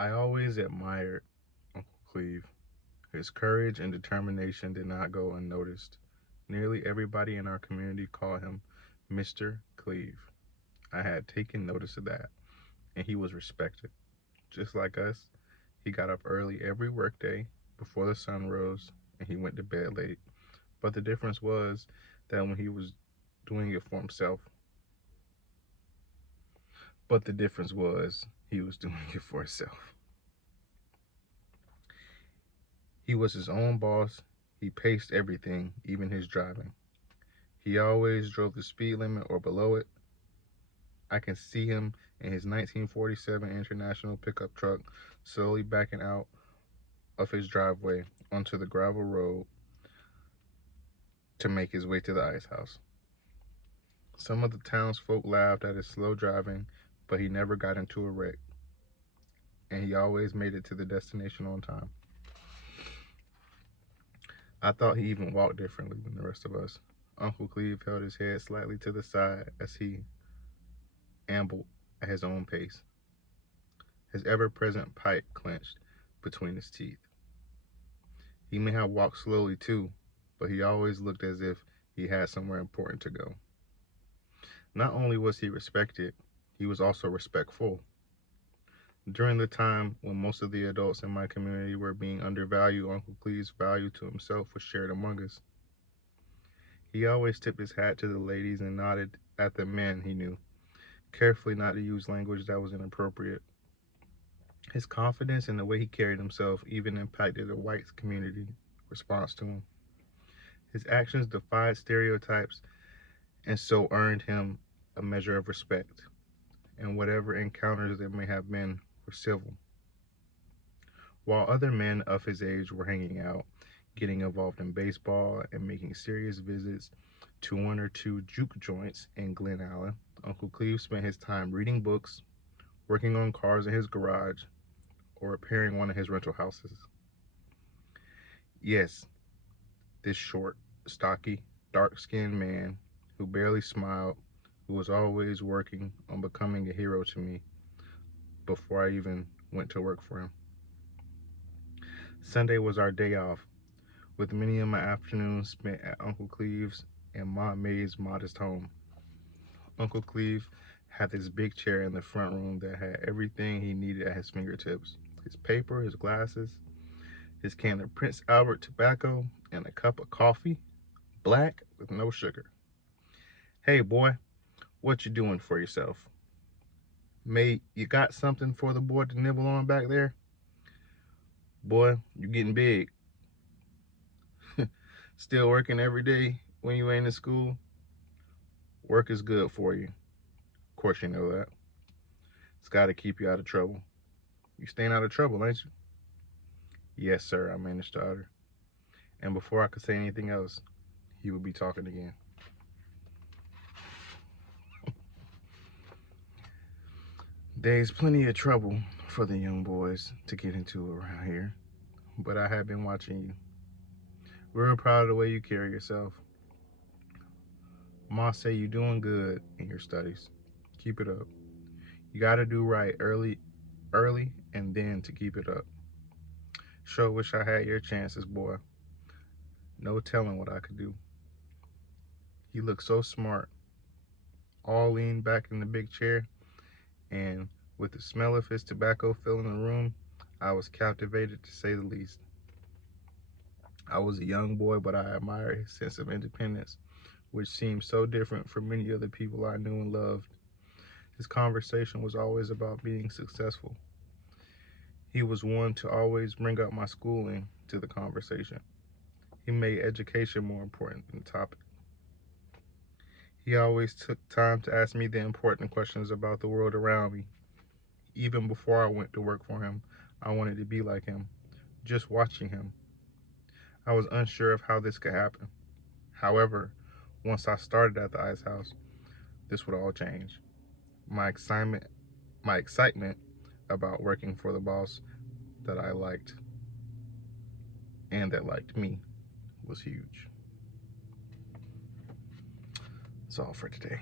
I always admired Uncle Cleve. His courage and determination did not go unnoticed. Nearly everybody in our community called him Mr. Cleve. I had taken notice of that, and he was respected. Just like us, he got up early every workday before the sun rose, and he went to bed late. But the difference was that when he was doing it for himself, but the difference was he was doing it for himself. He was his own boss. He paced everything, even his driving. He always drove the speed limit or below it. I can see him in his 1947 International pickup truck slowly backing out of his driveway onto the gravel road to make his way to the ice house. Some of the townsfolk laughed at his slow driving, but he never got into a wreck, and he always made it to the destination on time. I thought he even walked differently than the rest of us. Uncle Cleve held his head slightly to the side as he ambled at his own pace, his ever present pipe clenched between his teeth. He may have walked slowly too, but he always looked as if he had somewhere important to go. Not only was he respected, he was also respectful. During the time when most of the adults in my community were being undervalued, Uncle Cleve's value to himself was shared among us. He always tipped his hat to the ladies and nodded at the men he knew, carefully not to use language that was inappropriate. His confidence and the way he carried himself even impacted the white community response to him. His actions defied stereotypes and so earned him a measure of respect, and whatever encounters there may have been were civil. While other men of his age were hanging out, getting involved in baseball, and making serious visits to one or two juke joints in Glen Allen, Uncle Cleve spent his time reading books, working on cars in his garage, or repairing one of his rental houses. Yes, this short, stocky, dark skinned man who barely smiled, who was always working on becoming a hero to me before I even went to work for him. Sunday was our day off, with many of my afternoons spent at Uncle Cleve's and Ma May's modest home. Uncle Cleve had this big chair in the front room that had everything he needed at his fingertips: his paper, his glasses, his can of Prince Albert tobacco, and a cup of coffee, black with no sugar. Hey boy, what you doing for yourself? May, you got something for the boy to nibble on back there? Boy, you getting big. Still working every day when you ain't in school? Work is good for you. Of course you know that. It's got to keep you out of trouble. You staying out of trouble, ain't you? Yes, sir, I managed to utter. And before I could say anything else, he would be talking again. There's plenty of trouble for the young boys to get into around here, but I have been watching you. Real proud of the way you carry yourself. Ma say you doing good in your studies. Keep it up. You gotta do right early, and then to keep it up. Sure wish I had your chances, boy. No telling what I could do. He looked so smart, all leaned back in the big chair, and with the smell of his tobacco filling the room, I was captivated to say the least. I was a young boy, but I admired his sense of independence, which seemed so different from many other people I knew and loved. His conversation was always about being successful. He was one to always bring up my schooling to the conversation. He made education more important than the topic. He always took time to ask me the important questions about the world around me. Even before I went to work for him, I wanted to be like him. Just watching him, I was unsure of how this could happen. However, once I started at the ice house, this would all change. My excitement, my excitement about working for the boss that I liked and that liked me was huge. That's all for today.